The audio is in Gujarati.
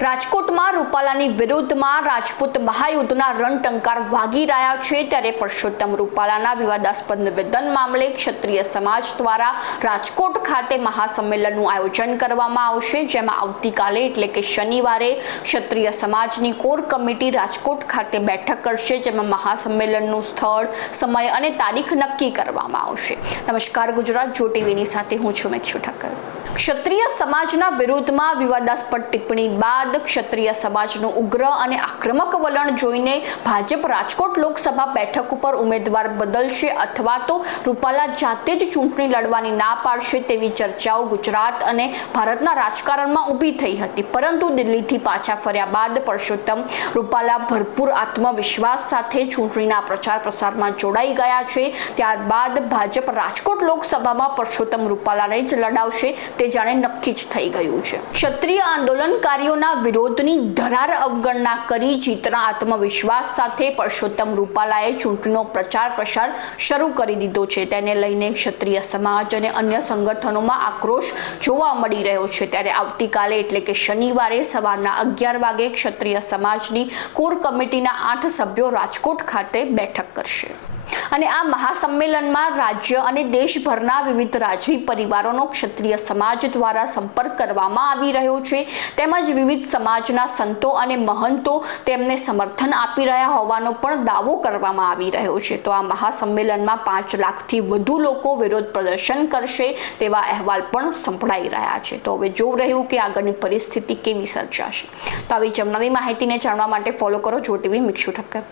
રાજકોટમાં રૂપાલાની વિરુદ્ધમાં રાજપૂત મહાયુદ્ધના રણટંકાર વાગી રહ્યા છે ત્યારે પરસોત્તમ રૂપાલાના વિવાદાસ્પદ નિવેદન મામલે ક્ષત્રિય સમાજ દ્વારા રાજકોટ ખાતે મહાસંમેલનનું આયોજન કરવામાં આવશે, જેમાં આવતીકાલે એટલે કે શનિવારે ક્ષત્રિય સમાજની કોર કમિટી રાજકોટ ખાતે બેઠક કરશે, જેમાં મહાસંમેલનનું સ્થળ, સમય અને તારીખ નક્કી કરવામાં આવશે। નમસ્કાર, ગુજરાત જો ટીવીની સાથે હું છું મેક્ષુ ઠક્કર। ક્ષત્રિય સમાજના વિરોધમાં વિવાદાસ્પદ ટિપ્પણી બાદ ક્ષત્રિય સમાજનું ઉગ્ર અને આક્રમક વલણ જોઈને ભાજપ રાજકોટ લોકસભા બેઠક ઉપર ઉમેદવાર બદલશે અથવા તો રૂપાલા જાતે જ ચૂંટણી લડવાની ના પાડશે તેવી ચર્ચાઓ ગુજરાત અને ભારતના રાજકારણમાં ઊભી થઈ હતી, પરંતુ દિલ્હીથી પાછા ફર્યા બાદ પરસોત્તમ રૂપાલા ભરપૂર આત્મવિશ્વાસ સાથે ચૂંટણીના પ્રચાર પ્રસારમાં જોડાઈ ગયા છે। ત્યારબાદ ભાજપ રાજકોટ લોકસભામાં પરસોત્તમ રૂપાલાને જ લડાવશે તે જાણે નક્કી જ થઈ ગયું છે। ક્ષત્રિય આંદોલનકારીઓના વિરોધની ધરાર અવગણના કરી જીતના આત્મવિશ્વાસ સાથે પરસોત્તમ રૂપાલાએ ચૂંટણીનો પ્રચાર પ્રસાર શરૂ કરી દીધો છે। તેને લઈને ક્ષત્રિય સમાજ અને અન્ય સંગઠનોમાં આક્રોશ જોવા મળી રહ્યો છે। ત્યારે આવતીકાલે એટલે કે શનિવારે સવારના 11 વાગે ક્ષત્રિય સમાજની કોર કમિટીના 8 સભ્યો રાજકોટ ખાતે બેઠક કરશે અને આ મહાસંમેલનમાં રાજ્ય અને દેશભરના વિવિધ રાજવી પરિવારોનો ક્ષત્રિય સમાજ દ્વારા સંપર્ક કરવામાં આવી રહ્યો છે, તેમજ વિવિધ સમાજના સંતો અને મહંતો તેમને સમર્થન આપી રહ્યા હોવાનો પણ દાવો કરવામાં આવી રહ્યો છે। તો આ મહાસંમેલનમાં 5 લાખથી વધુ લોકો વિરોધ પ્રદર્શન કરશે તેવા અહેવાલ પણ સંભળાઈ રહ્યા છે। તો હવે જોવું રહ્યું કે આગળની પરિસ્થિતિ કેવી સર્જાશે। તો આવી જ નવી માહિતીને જાણવા માટે ફોલો કરો જો ટીવી મેક્ષુ ઠક્કર।